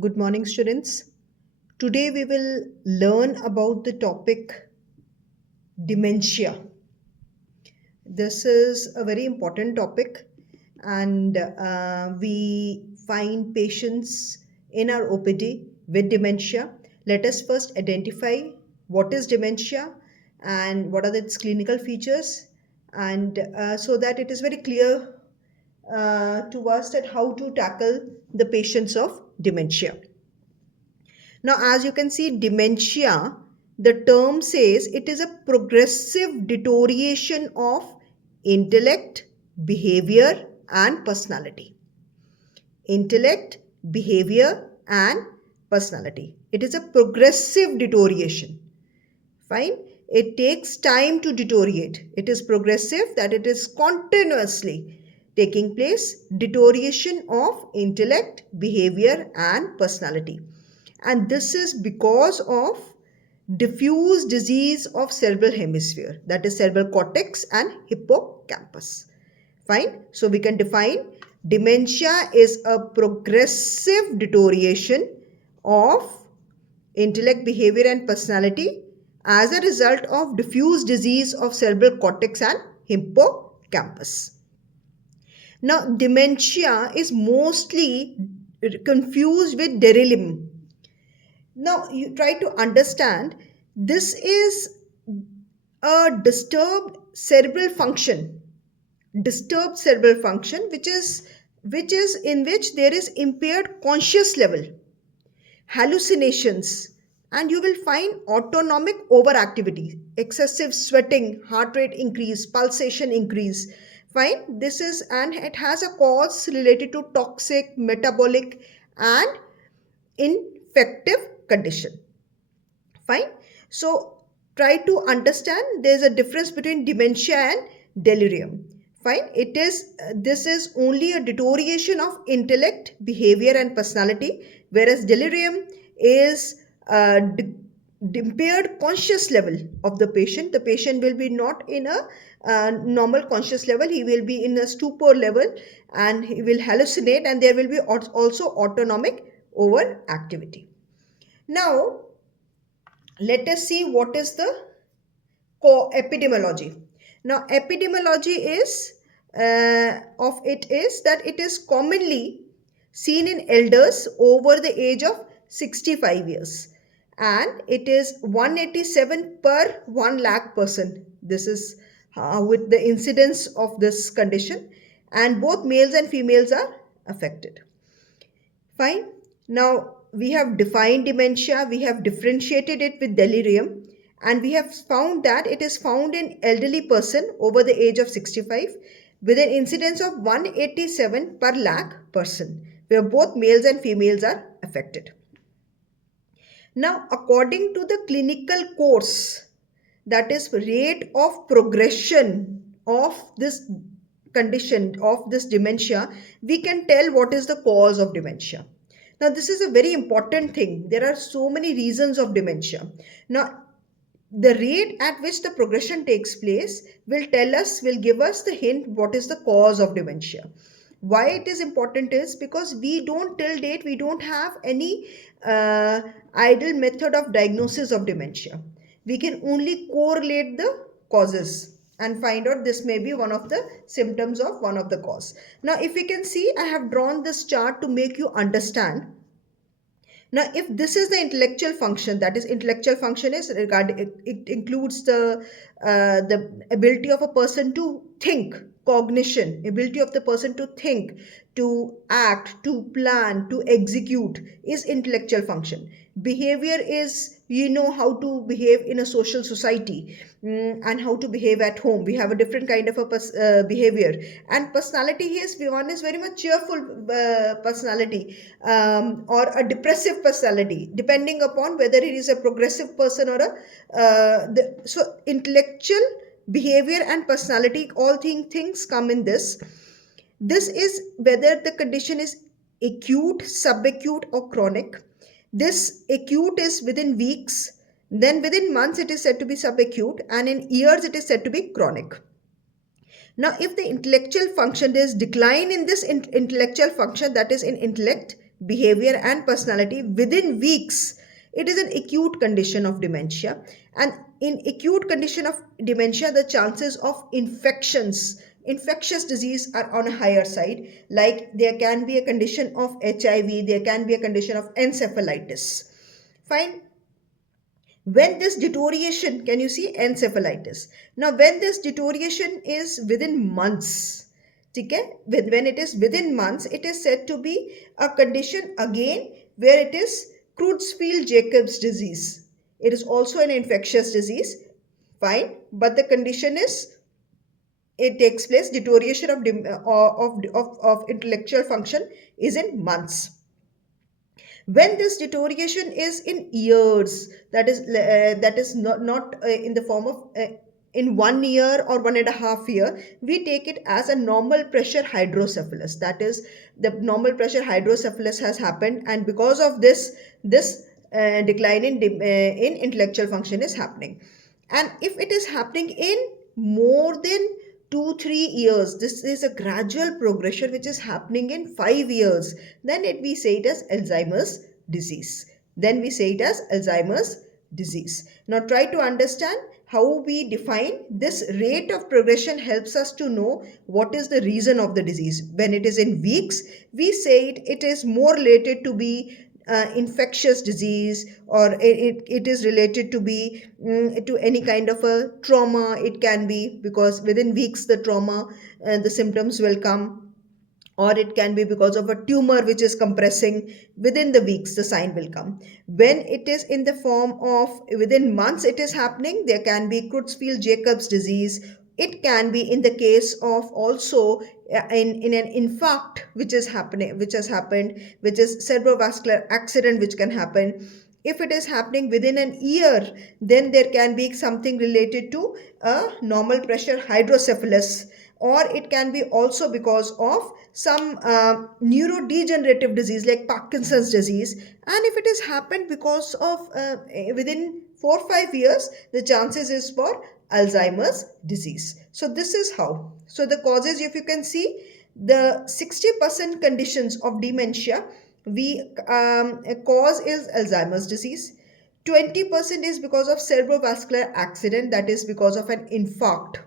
Good morning, students. Today we will learn about the topic dementia. This is a very important topic, and we find patients in our OPD with dementia. Let us first identify what is dementia and what are its clinical features, and so that it is very clear to us that how to tackle the patients of dementia. Now, as you can see, dementia, the term says it is a progressive deterioration of intellect, behavior, and personality. Intellect, behavior, and personality. It is a progressive deterioration. Fine. It takes time to deteriorate. It is progressive, that it is continuously taking place, deterioration of intellect, behavior, and personality. And this is because of diffuse disease of cerebral hemisphere, that is cerebral cortex and hippocampus. Fine. So we can define dementia is a progressive deterioration of intellect, behavior, and personality as a result of diffuse disease of cerebral cortex and hippocampus. Now, dementia is mostly confused with delirium. Now, you try to understand this is a disturbed cerebral function, which is in which there is impaired conscious level, hallucinations, and you will find autonomic overactivity, excessive sweating, heart rate increase, pulsation increase. Fine. This is, and it has a cause related to toxic, metabolic, and infective condition. Fine. So try to understand there's a difference between dementia and delirium. Fine. This is only a deterioration of intellect, behavior, and personality, whereas delirium is impaired conscious level of the patient. The patient will be not in a normal conscious level. He will be in a stupor level, and he will hallucinate, and there will be also autonomic overactivity. Now, let us see what is the epidemiology. Now, epidemiology is of it is that it is commonly seen in elders over the age of 65 years, and it is 187 per 1 lakh person. This is with the incidence of this condition, and both males and females are affected. Fine. Now, we have defined dementia, we have differentiated it with delirium, and we have found that it is found in elderly person over the age of 65 with an incidence of 187 per lakh person, where both males and females are affected. Now, according to the clinical course, that is rate of progression of this condition, of this dementia, we can tell what is the cause of dementia. Now, this is a very important thing. There are so many reasons of dementia. Now, the rate at which the progression takes place will give us the hint what is the cause of dementia. Why it is important is because we don't, till date we don't have any ideal method of diagnosis of dementia. We can only correlate the causes and find out this may be one of the symptoms of one of the cause. Now, if you can see, I have drawn this chart to make you understand. Now, if this is the intellectual function, that is intellectual function is regarding it includes the ability of a person to think, cognition, ability of the person to think, to act, to plan, to execute is intellectual function. Behavior is, you know, how to behave in a social society, and how to behave at home. We have a different kind of a behavior. And personality is, one is very much cheerful personality, or a depressive personality, depending upon whether it is a progressive person or so intellectual, behavior, and personality, all things come in this. This is whether the condition is acute, subacute, or chronic. This acute is within weeks, then within months it is said to be subacute, and in years it is said to be chronic. Now, if the intellectual function, there is decline in this intellectual function, that is in intellect, behavior, and personality within weeks. It is an acute condition of dementia. And in acute condition of dementia, the chances of infectious disease are on a higher side. Like there can be a condition of HIV, there can be a condition of encephalitis. Fine. When this deterioration, can you see encephalitis? Now when this deterioration is within months, okay, when it is within months, it is said to be a condition again where it is Creutzfeldt Jacobs disease. It is also an infectious disease. Fine, but the condition is, it takes place, deterioration of intellectual function is in months. When this deterioration is in years, that is not in the form of in 1 year or 1.5 year, we take it as a normal pressure hydrocephalus. That is, the normal pressure hydrocephalus has happened, and because of this decline in intellectual function is happening. And if it is happening in more than 2 3 years, this is a gradual progression which is happening in 5 years, then we say it as Alzheimer's disease. Then we say it as Alzheimer's disease. Now try to understand how we define this rate of progression helps us to know what is the reason of the disease. When it is in weeks, we say it is more related to be infectious disease, or it is related to be to any kind of a trauma. It can be because within weeks the trauma, the symptoms will come, or it can be because of a tumor which is compressing. Within the weeks the sign will come. When it is in the form of within months it is happening, there can be Creutzfeldt Jacobs disease. It can be in the case of also in an infarct which is happening, which has happened, which is cerebrovascular accident which can happen. If it is happening within an year, then there can be something related to a normal pressure hydrocephalus, or it can be also because of some neurodegenerative disease like Parkinson's disease. And if it has happened because of within 4 or 5 years, the chances is for Alzheimer's disease. So this is how. So the causes, if you can see, the 60% conditions of dementia we cause is Alzheimer's disease. 20% is because of cerebrovascular accident, that is because of an infarct.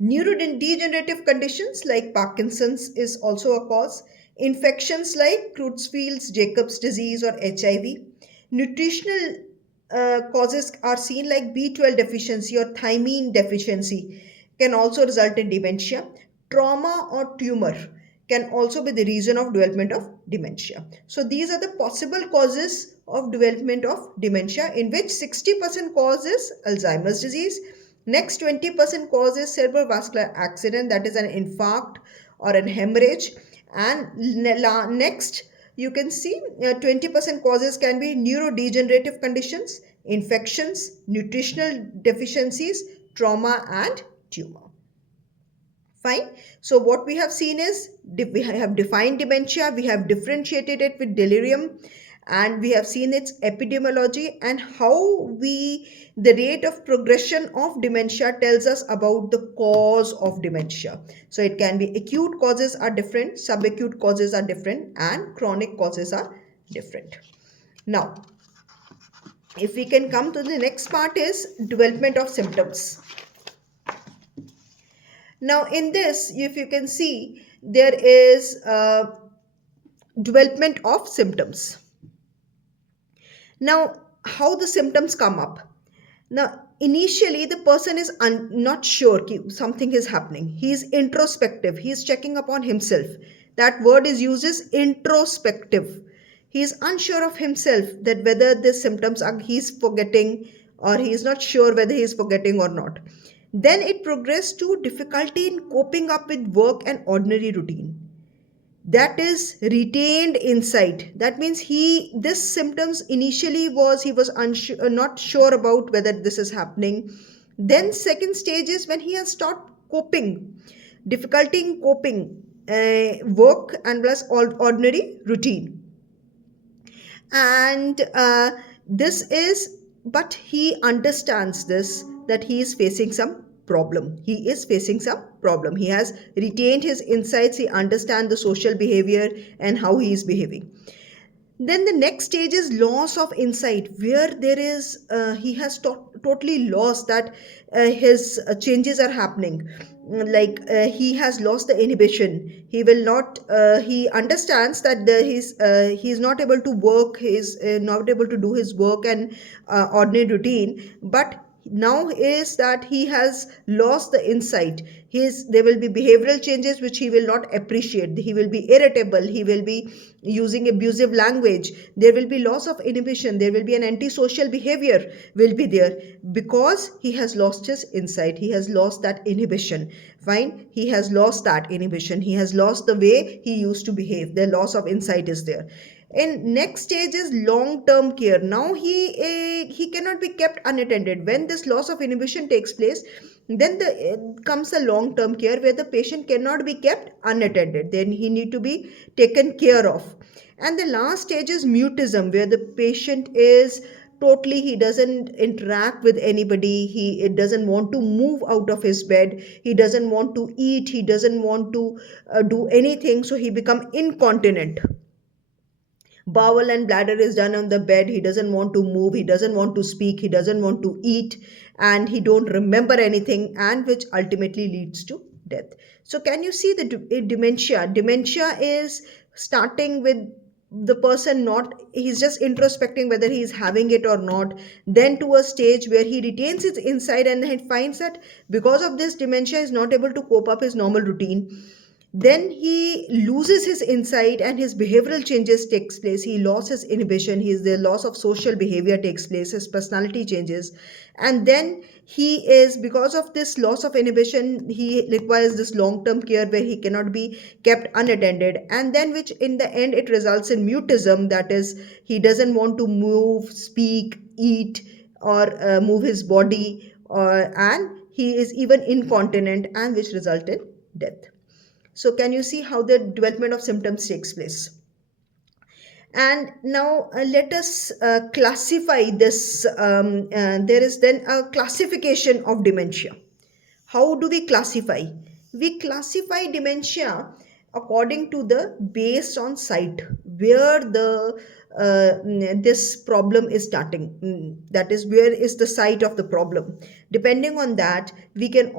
Neurodegenerative conditions like Parkinson's is also a cause. Infections like Creutzfeldt Jacobs disease or HIV. Nutritional causes are seen like B12 deficiency or thiamine deficiency can also result in dementia. Trauma or tumor can also be the reason of development of dementia. So these are the possible causes of development of dementia, in which 60% causes Alzheimer's disease. Next 20% causes cerebrovascular accident, that is an infarct or an hemorrhage. And next you can see 20% causes can be neurodegenerative conditions, infections, nutritional deficiencies, trauma, and tumor. Fine. So what we have seen is we have defined dementia, we have differentiated it with delirium, and we have seen its epidemiology and how the rate of progression of dementia tells us about the cause of dementia. So it can be acute causes are different, subacute causes are different, and chronic causes are different. Now, if we can come to the next part is development of symptoms. Now in this, if you can see, there is development of symptoms. Now how the symptoms come up? Now initially the person is not sure something is happening. He is introspective, he is checking upon himself. That word is used is introspective. He is unsure of himself, that whether the symptoms are he is forgetting, or he is not sure whether he is forgetting or not. Then it progressed to difficulty in coping up with work and ordinary routine. That is retained insight. That means this symptoms initially was he was unsure, not sure about whether this is happening. Then second stage is when he has stopped coping, difficulty in coping, work and plus ordinary routine. And this is, but he understands this, that he is facing some problem. He is facing some problem. He has retained his insights. He understands the social behavior and how he is behaving. Then the next stage is loss of insight, where there is he has totally lost that his changes are happening. Like he has lost the inhibition. He will not. He understands that he is not able to work. He is not able to do his work and ordinary routine. But now is that he has lost the insight. There will be behavioral changes which he will not appreciate. He will be irritable. He will be using abusive language. There will be loss of inhibition. There will be an antisocial behavior will be there, because he has lost his insight. He has lost that inhibition. Fine, he has lost that inhibition. He has lost the way he used to behave. The loss of insight is there. In next stage is long term care. Now he cannot be kept unattended. When this loss of inhibition takes place, then comes a long term care where the patient cannot be kept unattended. Then he need to be taken care of. And the last stage is mutism, where the patient is totally, he doesn't interact with anybody. He it doesn't want to move out of his bed. He doesn't want to eat. He doesn't want to do anything. So he become incontinent. Bowel and bladder is done on the bed. He doesn't want to move. He doesn't want to speak. He doesn't want to eat, and he don't remember anything, and which ultimately leads to death. So can you see the dementia is starting with the person, not he's just introspecting whether he is having it or not, then to a stage where he retains his insight and he finds that because of this dementia is not able to cope up his normal routine. Then he loses his insight and his behavioral changes takes place. He lost his inhibition. The loss of social behavior takes place. His personality changes. And then he is, because of this loss of inhibition, he requires this long term care where he cannot be kept unattended, and then which in the end it results in mutism, that is he doesn't want to move, speak, eat, or move his body, and he is even incontinent, and which result in death. So can you see how the development of symptoms takes place? And now let us classify this. There is then a classification of dementia. How do we classify? We classify dementia according to the based on site where the this problem is starting. That is, where is the site of the problem. Depending on that, we can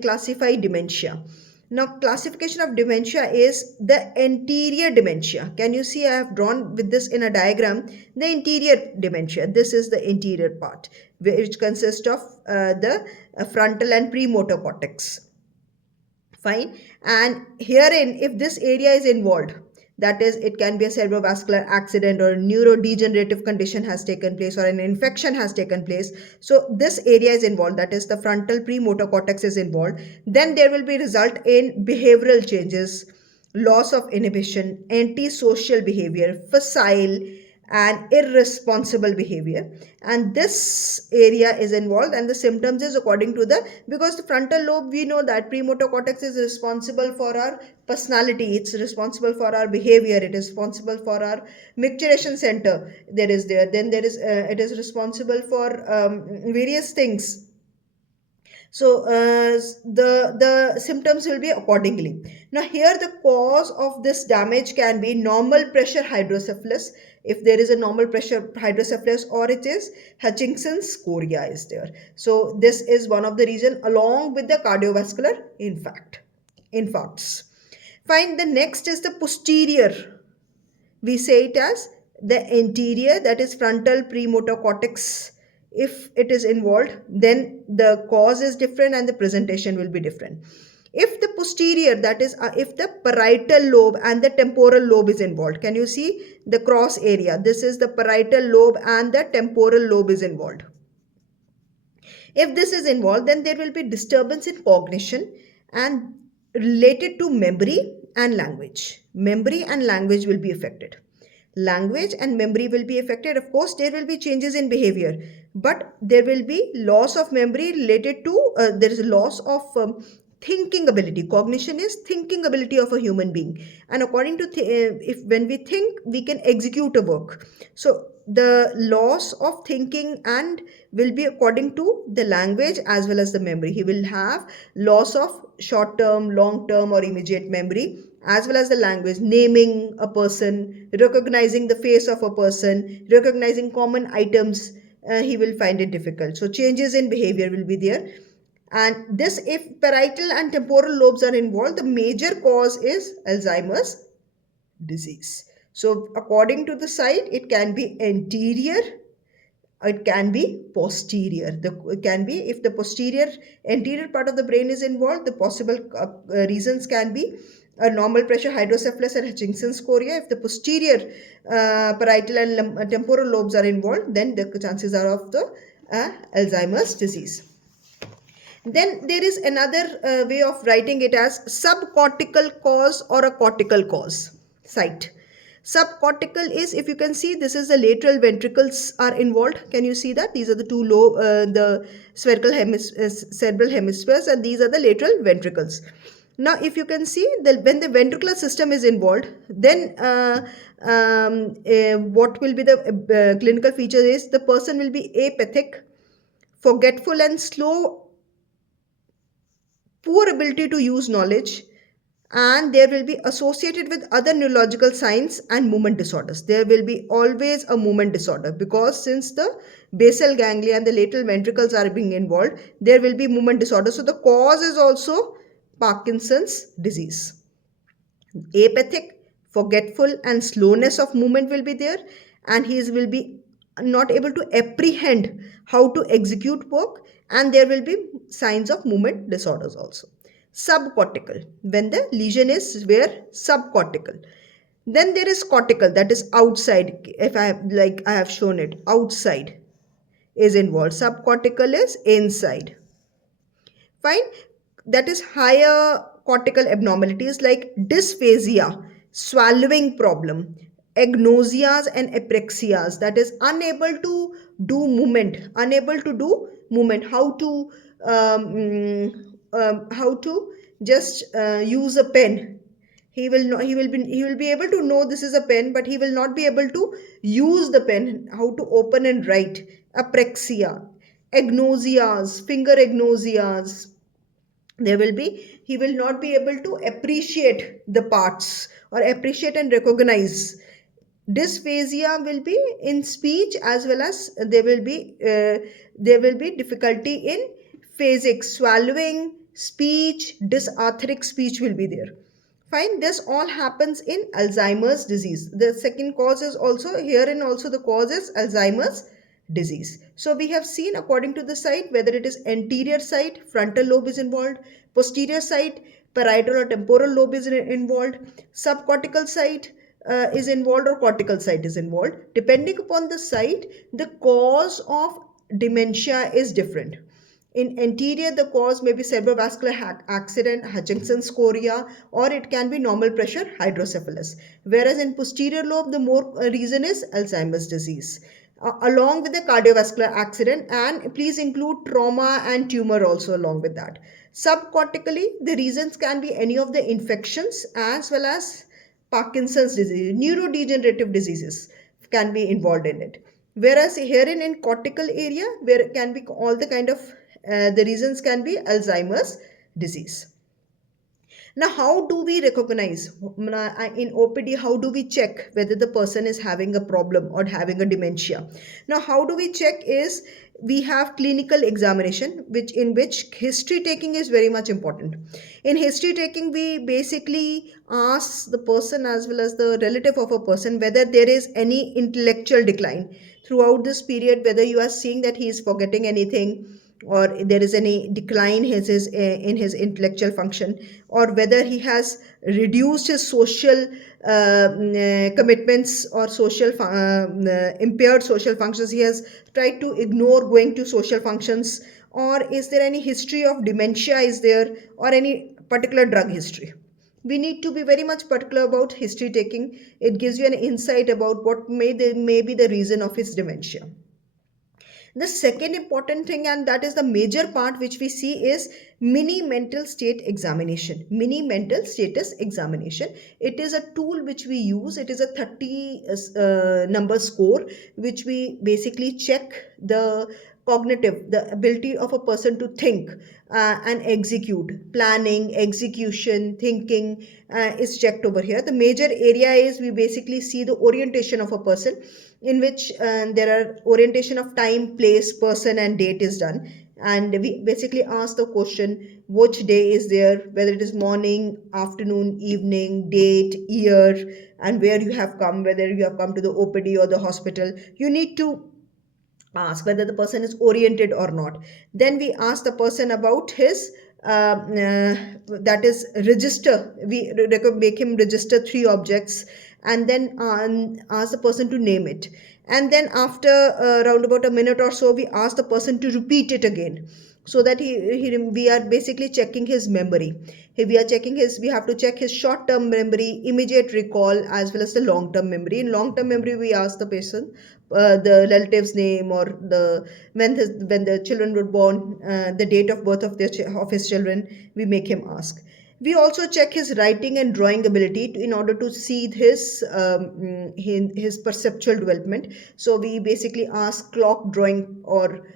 classify dementia. Now, classification of dementia is the anterior dementia. Can you see I have drawn with this in a diagram the anterior dementia. This is the anterior part, which consists of the frontal and premotor cortex. Fine. And herein, if this area is involved, that is, it can be a cerebrovascular accident or a neurodegenerative condition has taken place or an infection has taken place. So this area is involved, that is the frontal premotor cortex is involved. Then there will be result in behavioral changes, loss of inhibition, antisocial behavior, facile and irresponsible behavior, and this area is involved, and the symptoms is according to the, because the frontal lobe, we know that premotor cortex is responsible for our personality, it's responsible for our behavior, it is responsible for our micturition center, then there is it is responsible for various things. So the symptoms will be accordingly. Now here the cause of this damage can be normal pressure hydrocephalus, if there is a normal pressure hydrocephalus, or it is Hutchinson's chorea is there. So this is one of the reason, along with the cardiovascular infarcts. Fine. The next is the posterior. We say it as the anterior, that is frontal premotor cortex. If it is involved, then the cause is different and the presentation will be different. If the posterior, that is if the parietal lobe and the temporal lobe is involved, can you see the cross area? This is the parietal lobe and the temporal lobe is involved. If this is involved, then there will be disturbance in cognition and related to memory and language. Memory and language will be affected. Language and memory will be affected. Of course, there will be changes in behavior, but there will be loss of memory related to, there is loss of thinking ability. Cognition is thinking ability of a human being, and according to if when we think, we can execute a work. So the loss of thinking and will be according to the language as well as the memory. He will have loss of short term, long term, or immediate memory, as well as the language, naming a person, recognizing the face of a person, recognizing common items. He will find it difficult. So changes in behavior will be there. And this, if parietal and temporal lobes are involved, the major cause is Alzheimer's disease. So according to the site, it can be anterior, it can be posterior. It can be, if the posterior anterior part of the brain is involved, the possible reasons can be a normal pressure, hydrocephalus, and Hutchinson's chorea. If the posterior parietal and temporal lobes are involved, then the chances are of the Alzheimer's disease. Then there is another way of writing it as subcortical cause or a cortical cause site. Subcortical is, if you can see, this is the lateral ventricles are involved. Can you see that? These are the two low, the spherical cerebral hemispheres, and these are the lateral ventricles. Now, if you can see, when the ventricular system is involved, then what will be the clinical feature is the person will be apathic, forgetful, and slow, poor ability to use knowledge, and there will be associated with other neurological signs and movement disorders. There will be always a movement disorder, because since the basal ganglia and the lateral ventricles are being involved, there will be movement disorder. So the cause is also Parkinson's disease. Apathic, forgetful, and slowness of movement will be there, and he will be not able to apprehend how to execute work, and there will be signs of movement disorders also. Subcortical, when the lesion is where subcortical. Then there is cortical, that is outside. If I have, like I have shown it, outside is involved. Subcortical is inside. Fine. That is higher cortical abnormalities like dysphasia, swallowing problem, agnosias and apraxias, that is unable to do movement, unable to do movement, how to just use a pen. He will be able to know this is a pen, but he will not be able to use the pen, how to open and write. Apraxia, agnosias, finger agnosias, there will be, he will not be able to appreciate the parts or appreciate and recognize. Dysphasia will be in speech, as well as there will be difficulty in phasic, swallowing, speech, dysarthric speech will be there. Fine, this all happens in Alzheimer's disease. The second cause is also here, and also the cause is Alzheimer's disease. So we have seen according to the site whether it is anterior site, frontal lobe is involved, posterior site, parietal or temporal lobe is involved, subcortical site is involved, or cortical site is involved. Depending upon the site, the cause of dementia is different. In anterior, the cause may be cerebrovascular accident, Hutchinson's chorea, or it can be normal pressure hydrocephalus. Whereas in posterior lobe, the more reason is Alzheimer's disease. Along with the cardiovascular accident, and please include trauma and tumor also along with that. Subcortically, the reasons can be any of the infections, as well as Parkinson's disease, neurodegenerative diseases can be involved in it. Whereas herein in cortical area, where it can be all the kind of the reasons can be Alzheimer's disease. Now, how do we recognize in OPD? How do we check whether the person is having a problem or having a dementia? Now, how do we check is we have clinical examination, in which history taking is very much important. In history taking, we basically ask the person as well as the relative of a person whether there is any intellectual decline throughout this period, whether you are seeing that he is forgetting anything, or there is any decline in his intellectual function, or whether he has reduced his social commitments or impaired social functions. He has tried to ignore going to social functions, or is there any history of dementia is there, or any particular drug history. We need to be very much particular about history taking. It gives you an insight about what may be the reason of his dementia. The second important thing, and that is the major part which we see, is mini mental state examination. Mini mental status examination. It is a tool which we use. It is a 30 number score which we basically check the cognitive, the ability of a person to think and execute. Planning, execution, thinking is checked over here. The major area is we basically see the orientation of a person, in which there are orientation of time, place, person and date is done. And we basically ask the question which day is there, whether it is morning, afternoon, evening, date, year, and where you have come, whether you have come to the OPD or the hospital. You need to ask whether the person is oriented or not. Then we ask the person about his that is register. We make him register three objects, and then ask the person to name it. And then after around about a minute or so, we ask the person to repeat it again, so that we are basically checking his memory. We have to check his short term memory, immediate recall, as well as the long term memory. In long term memory, we ask the person the relative's name, or the when the children were born, the date of birth of of his children. We make him ask. We also check his writing and drawing ability in order to see his perceptual development. So we basically ask clock drawing, or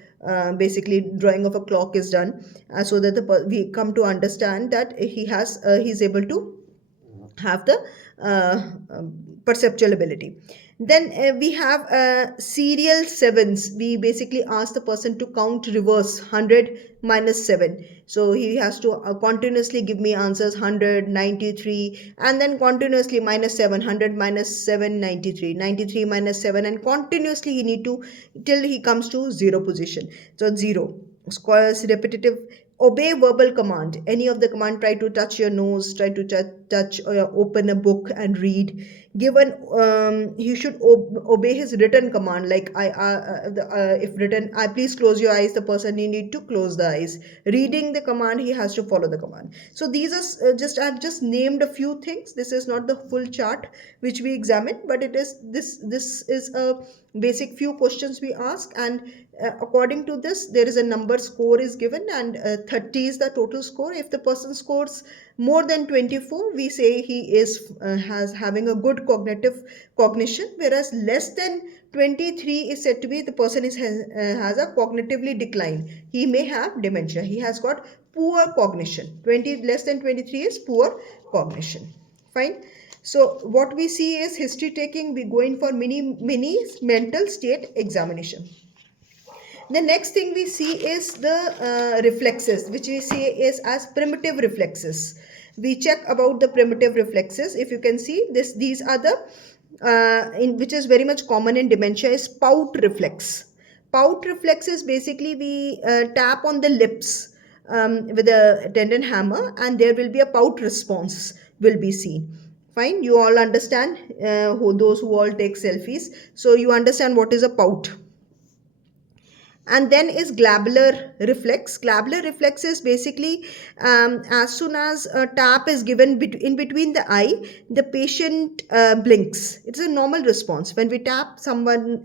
basically drawing of a clock is done, so that we come to understand that he's able to have the perceptual ability. Then we have serial sevens. We basically ask the person to count reverse 100 minus 7. So he has to continuously give me answers 100, 93, and then continuously minus 7, 100 minus 7, 93, 93 minus 7, and continuously he need to till he comes to zero position. So zero. Squares repetitive. Obey verbal command. Any of the command. Try to touch your nose, try to touch or open a book and read. Given you should obey his written command, like if written, I please close your eyes, the person, you need to close the eyes. Reading the command, he has to follow the command. So these are I've just named a few things. This is not the full chart which we examine, but it is this is a basic few questions we ask. And according to this, there is a number score is given, and 30 is the total score. If the person scores more than 24, we say he is has having a good cognitive cognition, whereas less than 23 is said to be the person has a cognitively decline. He may have dementia. He has got poor cognition. 20 less than 23 is poor cognition. Fine. So what we see is history taking. We go in for mini mental state examination. The next thing we see is the reflexes, which we see is as primitive reflexes. We check about the primitive reflexes. If you can see this, these are the in which is very much common in dementia, is pout reflex. Pout reflex is basically we tap on the lips with a tendon hammer, and there will be a pout response will be seen. Fine, you all understand, those who all take selfies. So you understand what is a pout. And then is glabular reflex. Glabular reflex is basically as soon as a tap is given in between the eye, the patient blinks. It's a normal response. When we tap someone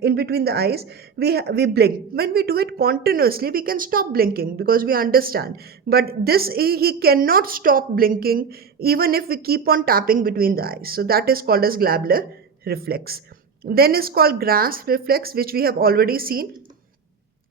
in between the eyes, we blink. When we do it continuously, we can stop blinking because we understand. But this, he cannot stop blinking even if we keep on tapping between the eyes. So that is called as glabular reflex. Then is called grasp reflex, which we have already seen.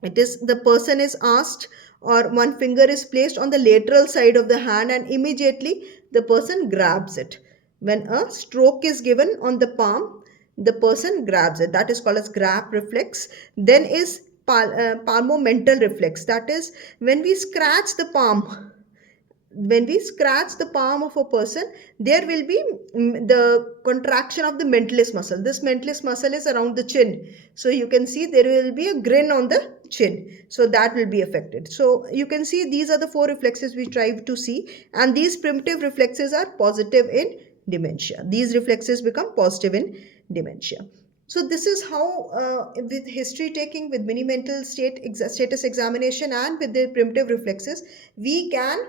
It is the person is asked, or one finger is placed on the lateral side of the hand, and immediately the person grabs it. When a stroke is given on the palm, the person grabs it. That is called as grab reflex. Then is palmomental reflex. That is when we scratch the palm. When we scratch the palm of a person, there will be the contraction of the mentalis muscle. This mentalis muscle is around the chin, so you can see there will be a grin on the chin, so that will be affected. So you can see these are the four reflexes we try to see, and these primitive reflexes are positive in dementia. These reflexes become positive in dementia. So this is how with history taking, with mini mental status examination, and with the primitive reflexes, we can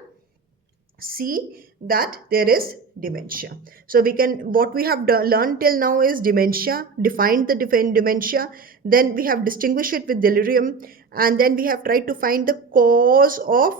see that there is dementia. So we can, what we have learned till now is dementia, defined the dementia, then we have distinguished it with delirium, and then we have tried to find the cause of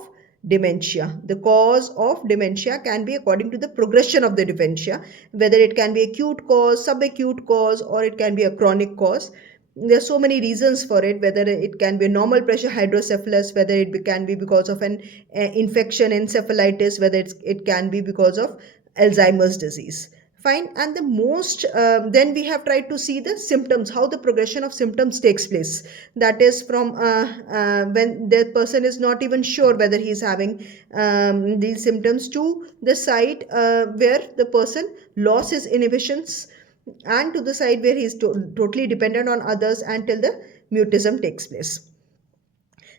dementia. The cause of dementia can be according to the progression of the dementia, whether it can be acute cause, subacute cause, or it can be a chronic cause. There are so many reasons for it, whether it can be a normal pressure hydrocephalus, whether can be because of an infection, encephalitis, whether it can be because of Alzheimer's disease. Fine. And the most then we have tried to see the symptoms, how the progression of symptoms takes place. That is from when the person is not even sure whether he is having these symptoms, to the side where the person lost his inhibitions, and to the side where he is totally dependent on others, until the mutism takes place.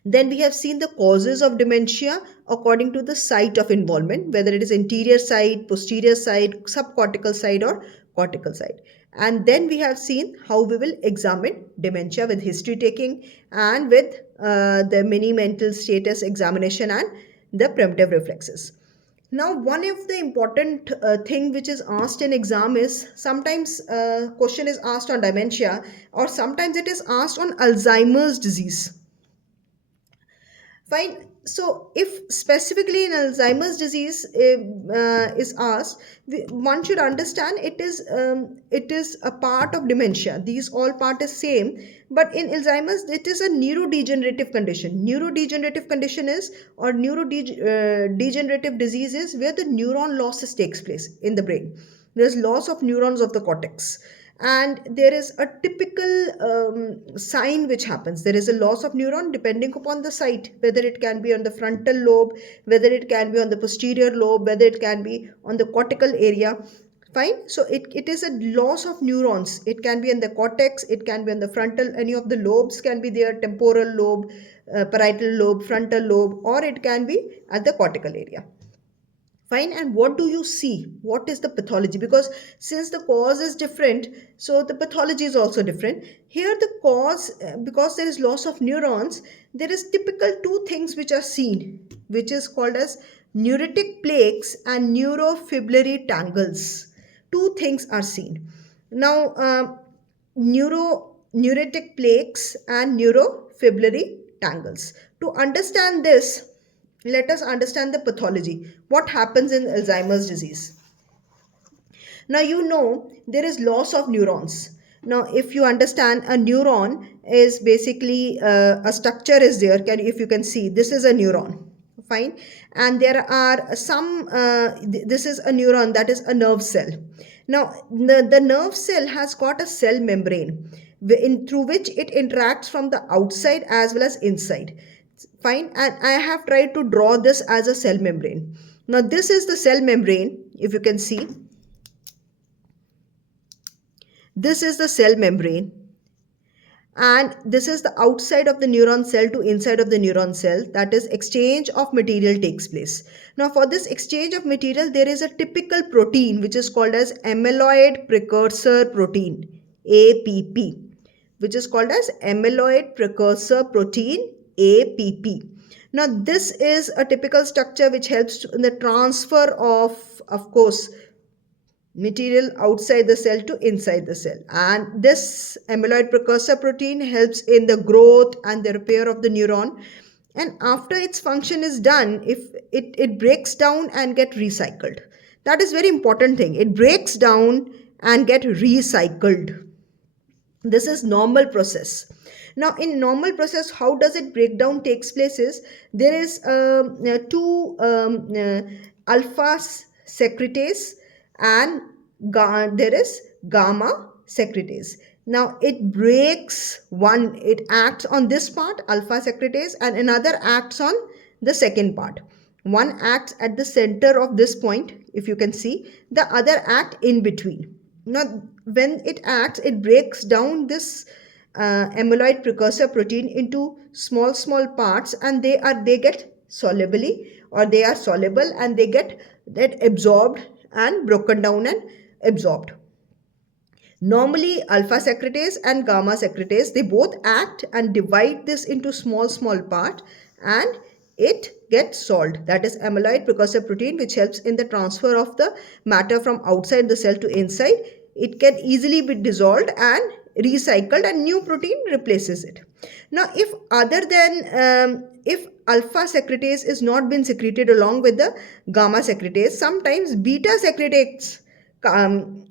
Then we have seen the causes of dementia according to the site of involvement, whether it is anterior side, posterior side, subcortical side, or cortical side. And then we have seen how we will examine dementia with history taking, and with the mini mental status examination, and the primitive reflexes. Now, one of the important thing which is asked in exam is, sometimes question is asked on dementia, or sometimes it is asked on Alzheimer's disease. Fine. So, if specifically in Alzheimer's disease is asked, one should understand it is a part of dementia. These all part is same, but in Alzheimer's it is a neurodegenerative condition. Neurodegenerative condition is, or neurodegenerative disease is, where the neuron losses takes place in the brain. There's loss of neurons of the cortex, and there is a typical sign which happens. There is a loss of neuron depending upon the site, whether it can be on the frontal lobe, whether it can be on the posterior lobe, whether it can be on the cortical area. Fine. So it is a loss of neurons. It can be in the cortex, it can be on the frontal, any of the lobes can be there, temporal lobe, parietal lobe, frontal lobe, or it can be at the cortical area. Fine. And what do you see? What is the pathology? Because since the cause is different, so the pathology is also different. Here the cause, because there is loss of neurons, there is typical two things which are seen, which is called as neuritic plaques and neurofibrillary tangles. Two things are seen. Now, neuritic plaques and neurofibrillary tangles. To understand this, let us understand the pathology. What happens in Alzheimer's disease? Now, there is loss of neurons. Now, if you understand, a neuron is basically a structure is there. If you can see, this is a neuron. Fine. And there are some, this is a neuron, that is a nerve cell. Now, the nerve cell has got a cell membrane through which it interacts from the outside as well as inside. Fine. And I have tried to draw this as a cell membrane. Now, this is the cell membrane. If you can see, this is the cell membrane, and this is the outside of the neuron cell to inside of the neuron cell. That is, exchange of material takes place. Now, for this exchange of material, there is a typical protein which is called as amyloid precursor protein, APP, which is called as amyloid precursor protein, APP. Now, this is a typical structure which helps in the transfer of course, material outside the cell to inside the cell. And this amyloid precursor protein helps in the growth and the repair of the neuron. And after its function is done, if it breaks down and get recycled. That is very important thing. It breaks down and get recycled. This is normal process. Now, in normal process, how does it break down takes places? There is two alpha secretase, and there is gamma secretase. Now, it breaks one, it acts on this part, alpha secretase, and another acts on the second part. One acts at the center of this point, if you can see, the other act in between. Now, when it acts, it breaks down this amyloid precursor protein into small parts, and they get solubly, or they are soluble, and they get absorbed and broken down and absorbed. Normally, alpha secretase and gamma secretase, they both act and divide this into small part, and it gets solved. That is amyloid precursor protein, which helps in the transfer of the matter from outside the cell to inside. It can easily be dissolved and recycled, and new protein replaces it. Now, if alpha secretase is not been secreted along with the gamma secretase, sometimes beta secretases come.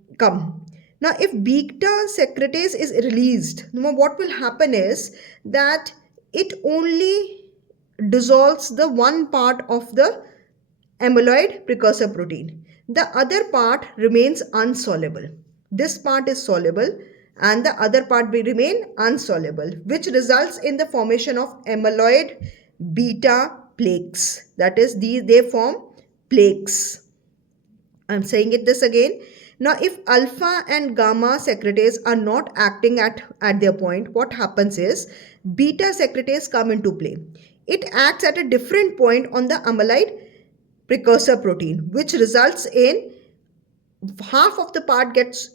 Now, if beta secretase is released, now what will happen is that it only dissolves the one part of the amyloid precursor protein. The other part remains unsolvable. This part is soluble and the other part will remain unsoluble, which results in the formation of amyloid beta plaques. That is, they form plaques. I'm saying it this again. Now, if alpha and gamma secretase are not acting at their point, what happens is beta secretase come into play. It acts at a different point on the amyloid precursor protein, which results in half of the part gets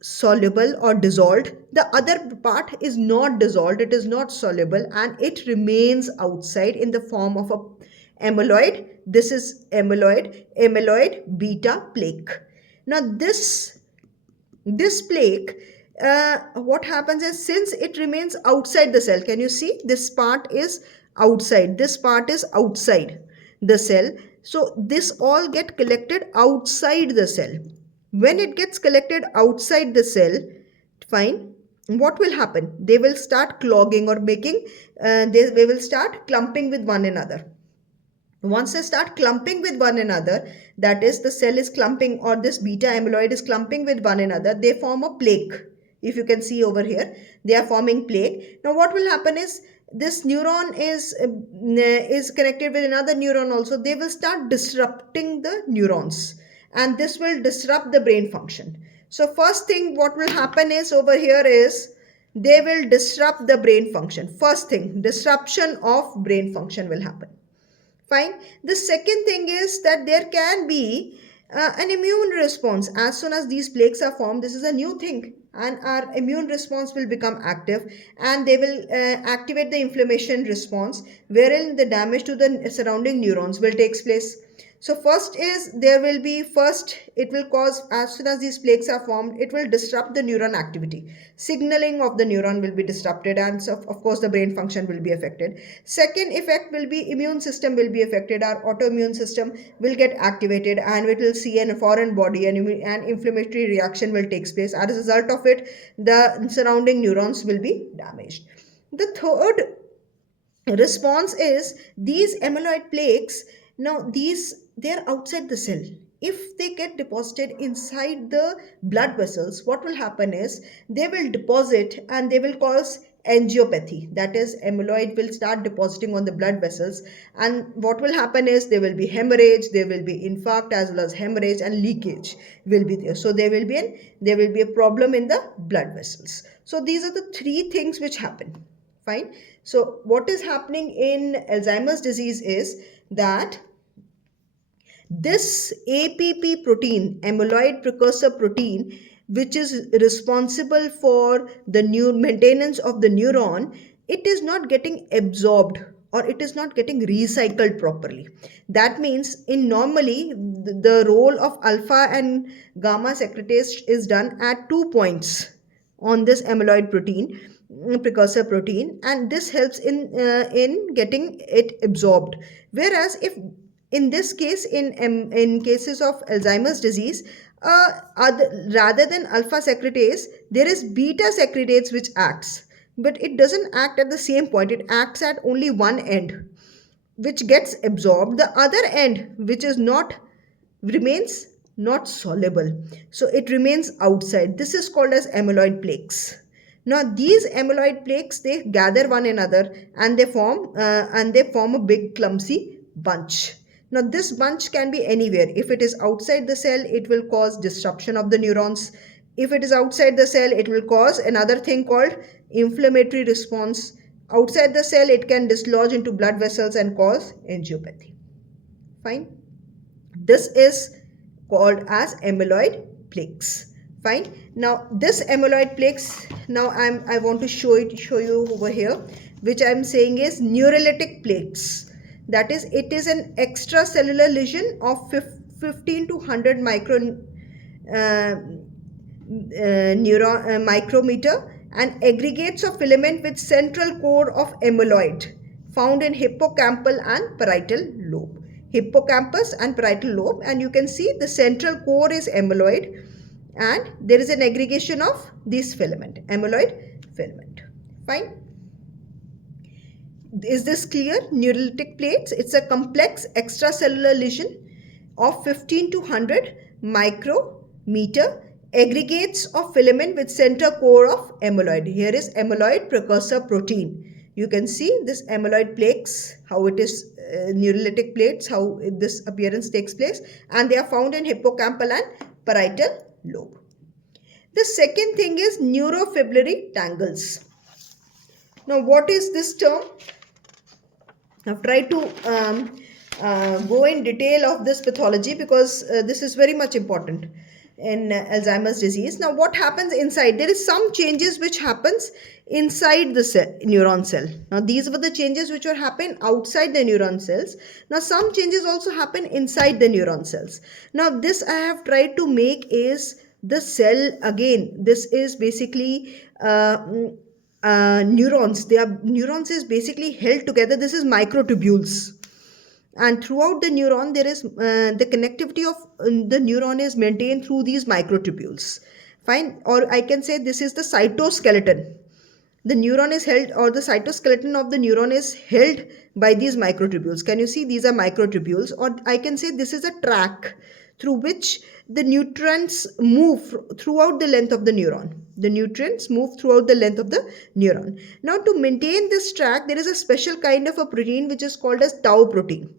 soluble or dissolved, the other part is not dissolved, it is not soluble, and it remains outside in the form of a amyloid. This is amyloid beta plaque. Now this plaque, what happens is, since it remains outside the cell, can you see this part is outside, this part is outside the cell, so this all get collected outside the cell. When it gets collected outside the cell, fine, what will happen? They will start clogging or making, they will start clumping with one another. Once they start clumping with one another, that is, the cell is clumping or this beta amyloid is clumping with one another, they form a plaque. If you can see over here, they are forming plaque. Now what will happen is, this neuron is connected with another neuron also. They will start disrupting the neurons, and this will disrupt the brain function. So first thing what will happen is, over here is, they will disrupt the brain function. First thing, disruption of brain function will happen. Fine. The second thing is that there can be an immune response. As soon as these plaques are formed, this is a new thing, and our immune response will become active, and they will activate the inflammation response, wherein the damage to the surrounding neurons will take place. So first is, it will cause, as soon as these plaques are formed, it will disrupt the neuron activity. Signaling of the neuron will be disrupted, and so of course the brain function will be affected. Second effect will be immune system will be affected. Our autoimmune system will get activated, and it will see a foreign body, and an inflammatory reaction will take place. As a result of it, the surrounding neurons will be damaged. The third response is, these amyloid plaques, now they're outside the cell. If they get deposited inside the blood vessels, what will happen is, they will deposit and they will cause angiopathy. That is, amyloid will start depositing on the blood vessels, and what will happen is, there will be hemorrhage, there will be infarct, as well as hemorrhage and leakage will be there. So there will be a problem in the blood vessels. So these are the three things which happen. Fine. So what is happening in Alzheimer's disease is that this APP protein, amyloid precursor protein, which is responsible for the new maintenance of the neuron, it is not getting absorbed, or it is not getting recycled properly. That means, in normally, the role of alpha and gamma secretase is done at 2 points on this amyloid protein, precursor protein, and this helps in getting it absorbed. Whereas if in this case, in cases of Alzheimer's disease, rather than alpha secretase, there is beta secretase which acts, but it doesn't act at the same point. It acts at only one end, which gets absorbed. The other end, which is not, remains not soluble, so it remains outside. This is called as amyloid plaques. Now these amyloid plaques, they gather one another, and they form a big clumsy bunch. Now this bunch can be anywhere. If it is outside the cell, it will cause disruption of the neurons. If it is outside the cell, it will cause another thing called inflammatory response. Outside the cell, it can dislodge into blood vessels and cause angiopathy. Fine. This is called as amyloid plaques. Fine. Now this amyloid plaques, now I want to show you over here, which I'm saying is neuritic plaques. That is, it is an extracellular lesion of 15 to 100 uh, micrometer, and aggregates of filament with central core of amyloid found in hippocampal and parietal lobe. Hippocampus and parietal lobe, and you can see the central core is amyloid, and there is an aggregation of this filament, amyloid filament. Fine. Is this clear? Neuritic plates, it's a complex extracellular lesion of 15 to 100 micrometer, aggregates of filament with center core of amyloid. Here is amyloid precursor protein. You can see this amyloid plaques, how it is neuritic plates, how this appearance takes place, and they are found in hippocampal and parietal lobe. The second thing is neurofibrillary tangles. Now, what is this term? I've tried to go in detail of this pathology because this is very much important in Alzheimer's disease. Now, what happens inside? There is some changes which happens inside the neuron cell. Now, these were the changes which were happening outside the neuron cells. Now, some changes also happen inside the neuron cells. Now, this I have tried to make is the cell again. This is basically neurons. Neurons is basically held together. This is microtubules, and throughout the neuron there is the connectivity of the neuron is maintained through these microtubules. Fine. Or I can say this is the cytoskeleton. The neuron is held, or the cytoskeleton of the neuron is held by these microtubules. Can you see? These are microtubules. Or I can say this is a track through which the nutrients move throughout the length of the neuron. The nutrients move throughout the length of the neuron. Now, to maintain this track, there is a special kind of a protein which is called as tau protein.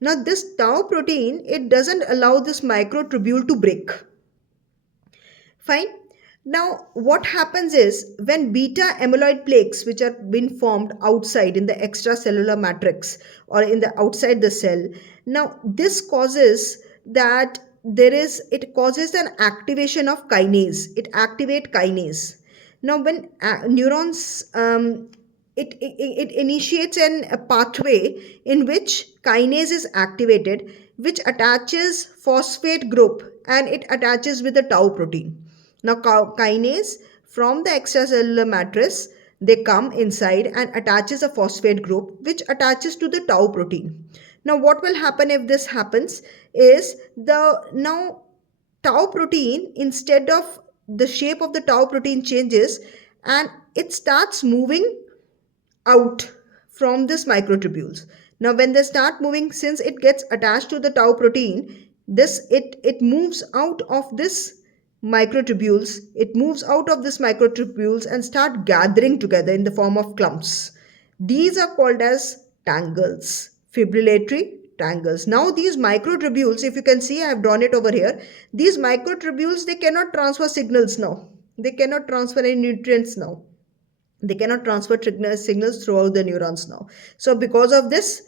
Now, this tau protein, it doesn't allow this microtubule to break. Fine. Now, what happens is when beta amyloid plaques, which are being formed outside in the extracellular matrix or in the outside the cell, now this causes that it causes an activation of kinase. It activates kinase. Now, when neurons, it initiates a pathway in which kinase is activated, which attaches phosphate group, and it attaches with the tau protein. Now, kinase from the extracellular matrix, they come inside and attaches a phosphate group which attaches to the tau protein. Now, what will happen if this happens is now tau protein, instead of the shape of the tau protein changes and it starts moving out from this microtubules. Now, when they start moving, since it gets attached to the tau protein, it moves out of this microtubules. It moves out of this microtubules and start gathering together in the form of clumps. These are called as tangles, fibrillary tangles. Now, these microtubules, if you can see, I have drawn it over here. These microtubules, they cannot transfer signals now. They cannot transfer any nutrients now. They cannot transfer signals throughout the neurons now. So, because of this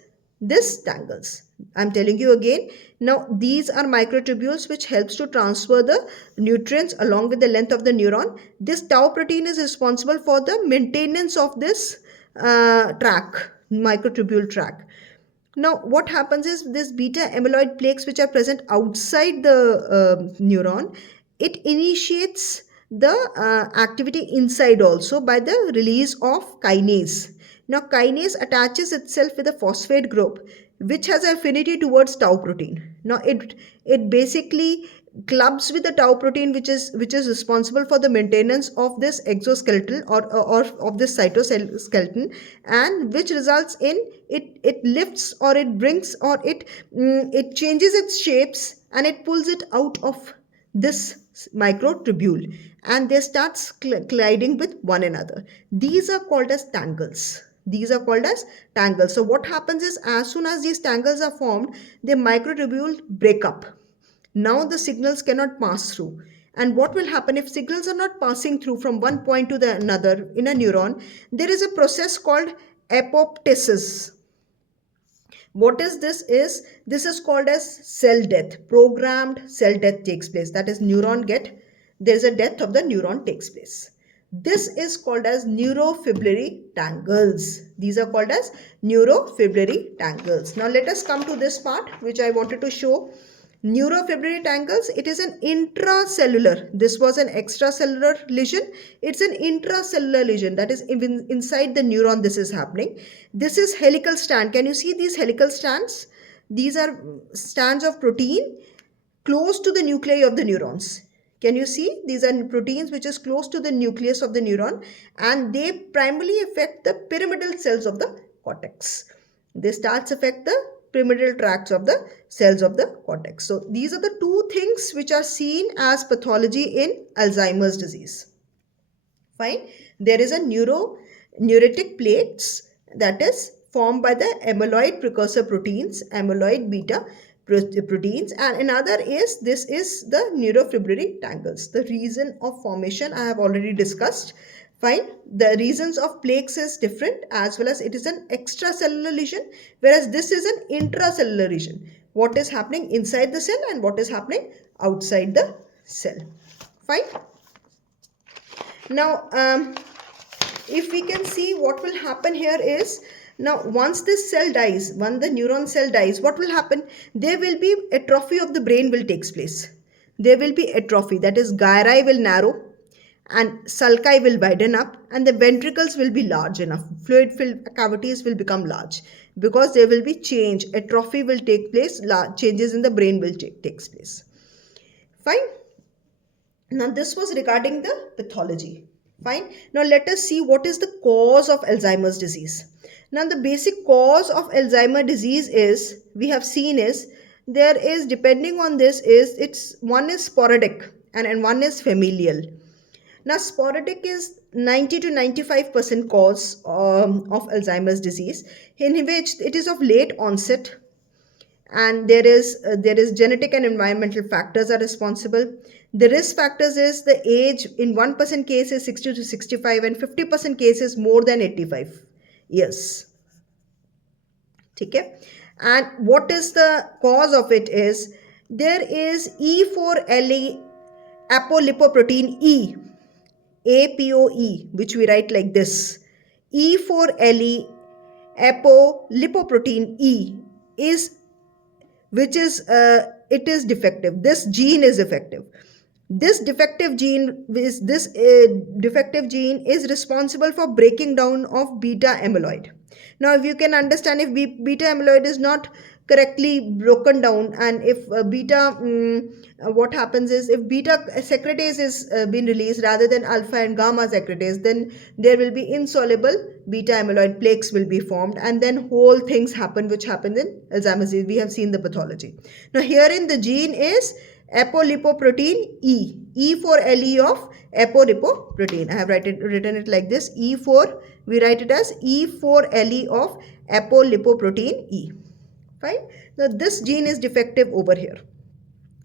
tangles. I'm telling you again. Now, these are microtubules which helps to transfer the nutrients along with the length of the neuron. This tau protein is responsible for the maintenance of this microtubule track. Now, what happens is this beta amyloid plaques which are present outside the neuron, it initiates the activity inside also by the release of kinase. Now, kinase attaches itself with a phosphate group which has affinity towards tau protein. Now, it basically clubs with the tau protein which is responsible for the maintenance of this exoskeletal or of this cytoskeleton, and which results in it lifts or it brings or it changes its shapes and it pulls it out of this microtubule, and they start colliding with one another. These are called as tangles. These are called as tangles. So what happens is, as soon as these tangles are formed, the microtubule break up. Now the signals cannot pass through. And what will happen if signals are not passing through from one point to the another in a neuron? There is a process called apoptosis. What is this? This is called as cell death. Programmed cell death takes place. That is, there is a death of the neuron takes place. This is called as neurofibrillary tangles. These are called as neurofibrillary tangles. Now let us come to this part which I wanted to show. Neurofibrillary tangles, it is an intracellular. This was an extracellular lesion. It's an intracellular lesion, that is even inside the neuron this is happening. This is helical strand. Can you see these helical strands? These are strands of protein close to the nuclei of the neurons. Can you see? These are proteins which is close to the nucleus of the neuron, and they primarily affect the pyramidal cells of the cortex. They start to affect the pyramidal tracts of the cells of the cortex. So these are the two things which are seen as pathology in Alzheimer's disease. Fine. There is a neuritic plaques that is formed by the amyloid precursor proteins, amyloid beta proteins, and another is this is the neurofibrillary tangles. The reason of formation I have already discussed. Fine. The reasons of plaques is different, as well as it is an extracellular lesion, whereas this is an intracellular lesion. What is happening inside the cell and what is happening outside the cell. Fine. Now, if we can see what will happen here is, now once this cell dies, when the neuron cell dies, what will happen? There will be atrophy of the brain will takes place. There will be atrophy, that is gyri will narrow and sulci will widen up and the ventricles will be large enough. Fluid filled cavities will become large because there will be change. Atrophy will take place, changes in the brain will takes place. Fine. Now this was regarding the pathology. Fine. Now let us see what is the cause of Alzheimer's disease. Now the basic cause of Alzheimer's disease is, we have seen is, there is, depending on this is, it's one is sporadic and one is familial. Now sporadic is 90 to 95% cause of Alzheimer's disease, in which it is of late onset, and there is genetic and environmental factors are responsible. The risk factors is the age in 1% case is 60 to 65 and 50% cases more than 85 years. Okay. And what is the cause of it is, there is E4LE apolipoprotein E, APOE, which we write like this. E4LE apolipoprotein E is, which is it is defective. This gene is defective. This defective gene is responsible for breaking down of beta amyloid. Now if you can understand, if beta amyloid is not correctly broken down, and if what happens is, if beta secretase is been released rather than alpha and gamma secretase, then there will be insoluble beta amyloid plaques will be formed, and then whole things happen which happen in Alzheimer's disease. We have seen the pathology. Now herein the gene is apolipoprotein E, E4LE of apolipoprotein. I have written it like this, E4, we write it as E4LE of apolipoprotein E. Fine. Now this gene is defective over here.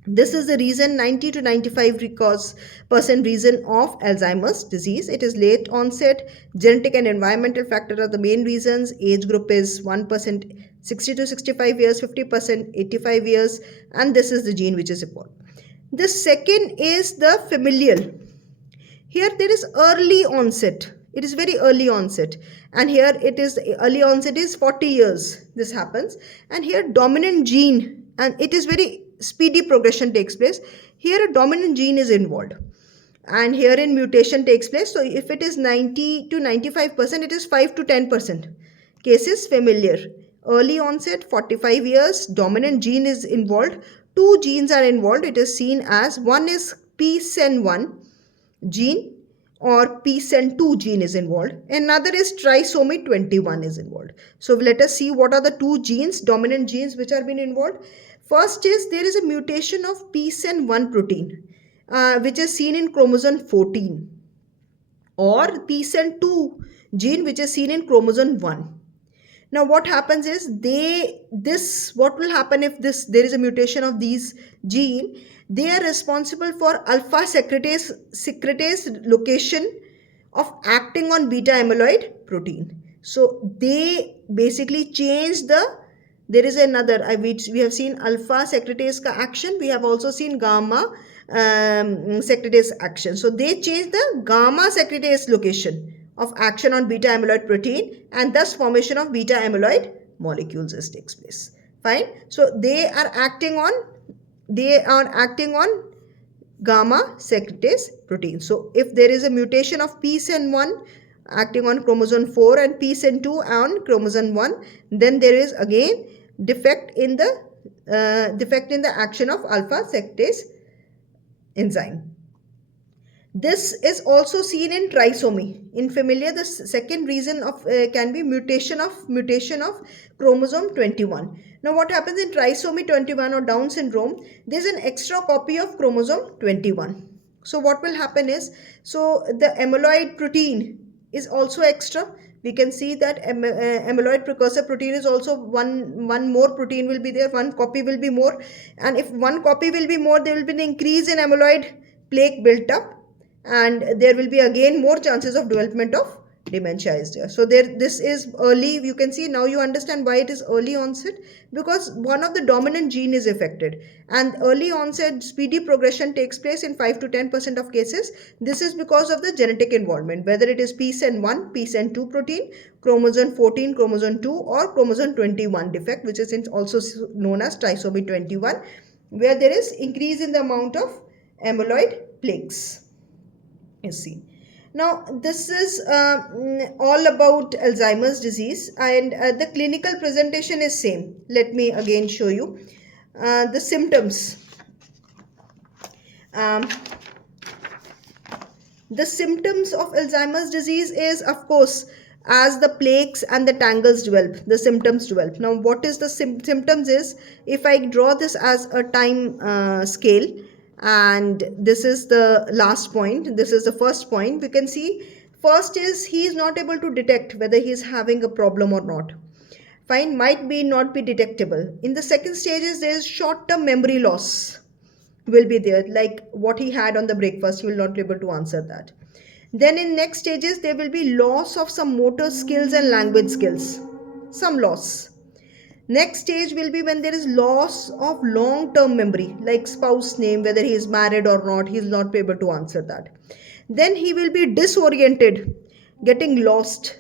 This is the reason, 90 to 95% reason of Alzheimer's disease. It is late onset. Genetic and environmental factors are the main reasons. Age group is 1% 60 to 65 years, 50% 85 years, and this is the gene which is important. The second is the familial. Here there is early onset. It is very early onset, and here it is early onset is 40 years this happens, and here dominant gene, and it is very speedy progression takes place. Here a dominant gene is involved, and herein mutation takes place. So if it is 90 to 95%, it is 5 to 10% cases familiar. Early onset 45 years, dominant gene is involved. Two genes are involved. It is seen as, one is PSEN1 gene or PSEN2 gene is involved. Another is trisomy 21 is involved. So let us see what are the two genes, dominant genes which are being involved. First is, there is a mutation of PSEN1 protein which is seen in chromosome 14, or PSEN2 gene which is seen in chromosome 1. Now what happens is, what will happen if there is a mutation of these gene, they are responsible for alpha secretase location of acting on beta amyloid protein. So they basically change there is another, we have seen alpha secretase ka action, we have also seen gamma secretase action. So they change the gamma secretase location of action on beta amyloid protein, and thus formation of beta amyloid molecules takes place. Fine. So they are acting on gamma secretase protein. So if there is a mutation of PSEN1 acting on chromosome 4 and PSEN2 on chromosome 1, then there is again defect in the action of alpha secretase enzyme. This is also seen in trisomy. In familial, the second reason of can be mutation of chromosome 21. Now, what happens in trisomy 21 or Down syndrome? There is an extra copy of chromosome 21. So, what will happen is, so the amyloid protein is also extra. We can see that amyloid precursor protein is also one more protein will be there. One copy will be more, and if one copy will be more, there will be an increase in amyloid plaque built up, and there will be again more chances of development of dementia is there. So this is early. You can see now, you understand why it is early onset, because one of the dominant gene is affected, and early onset speedy progression takes place in 5 to 10% of cases. This is because of the genetic involvement, whether it is PSEN1 PSEN2 protein, chromosome 14 chromosome 2, or chromosome 21 defect, which is also known as trisomy 21, where there is increase in the amount of amyloid plaques, you see. Now this is all about Alzheimer's disease, and the clinical presentation is same. Let me again show you the symptoms. um, the symptoms of Alzheimer's disease is, of course, as the plaques and the tangles develop, the symptoms develop. Now what is the symptoms is, if I draw this as a time scale, and this is the last point, this is the first point, we can see first is he is not able to detect whether he is having a problem or not. Fine, might be not be detectable. In the second stage is there is short term memory loss will be there, like what he had on the breakfast, he will not be able to answer that. Then in next stages there will be loss of some motor skills and language skills, some loss. Next stage will be when there is loss of long term memory, like spouse name, whether he is married or not, he will not be able to answer that. Then he will be disoriented, getting lost.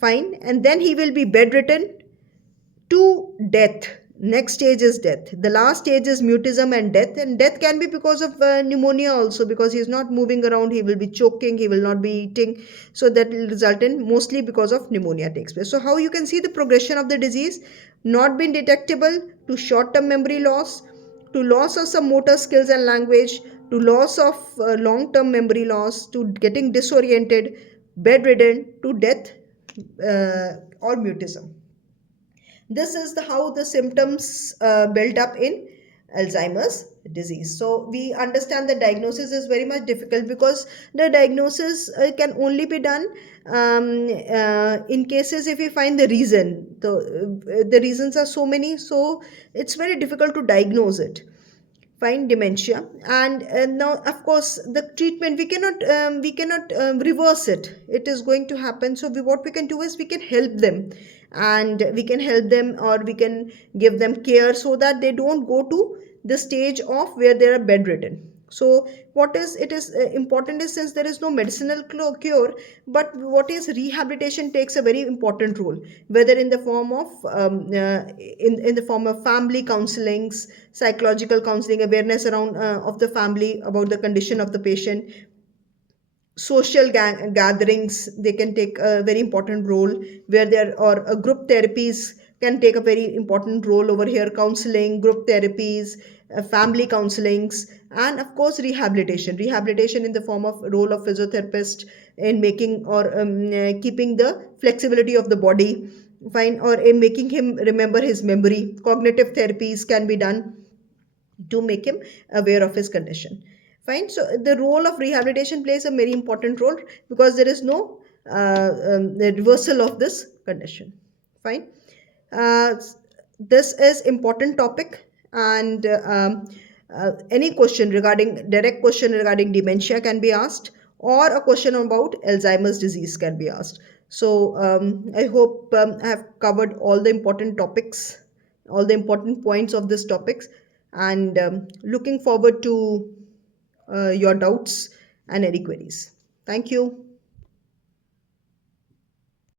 Fine. And then he will be bedridden to death. Next stage is death. The last stage is mutism and death, and death can be because of pneumonia also, because he is not moving around, he will be choking, he will not be eating, so that will result in mostly because of pneumonia takes place. So how you can see the progression of the disease: not being detectable, to short term memory loss, to loss of some motor skills and language, to loss of long term memory loss, to getting disoriented, bedridden, to death, or mutism. This is how the symptoms build up in Alzheimer's disease. So we understand the diagnosis is very much difficult, because the diagnosis can only be done in cases if we find the reason. The reasons are so many, so it's very difficult to diagnose it. Fine. Dementia. And now of course the treatment, we cannot reverse it, it is going to happen. So what we can do is we can help them, and we can help them, or we can give them care, so that they don't go to the stage of where they are bedridden. So what is it is important is, since there is no medicinal cure, but what is rehabilitation takes a very important role, whether in the form of in the form of family counselings, psychological counseling, awareness around of the family about the condition of the patient, social gatherings, they can take a very important role, where there or group therapies can take a very important role over here, counseling, group therapies, family counselings, and of course rehabilitation in the form of role of physiotherapist in making or keeping the flexibility of the body. Fine. Or in making him remember his memory, cognitive therapies can be done to make him aware of his condition. Fine. So the role of rehabilitation plays a very important role, because there is no the reversal of this condition. Fine. uh, this is important topic, and any question regarding direct question regarding dementia can be asked, or a question about Alzheimer's disease can be asked. So I hope I have covered all the important topics, all the important points of this topics. and looking forward to your doubts and any queries. Thank you.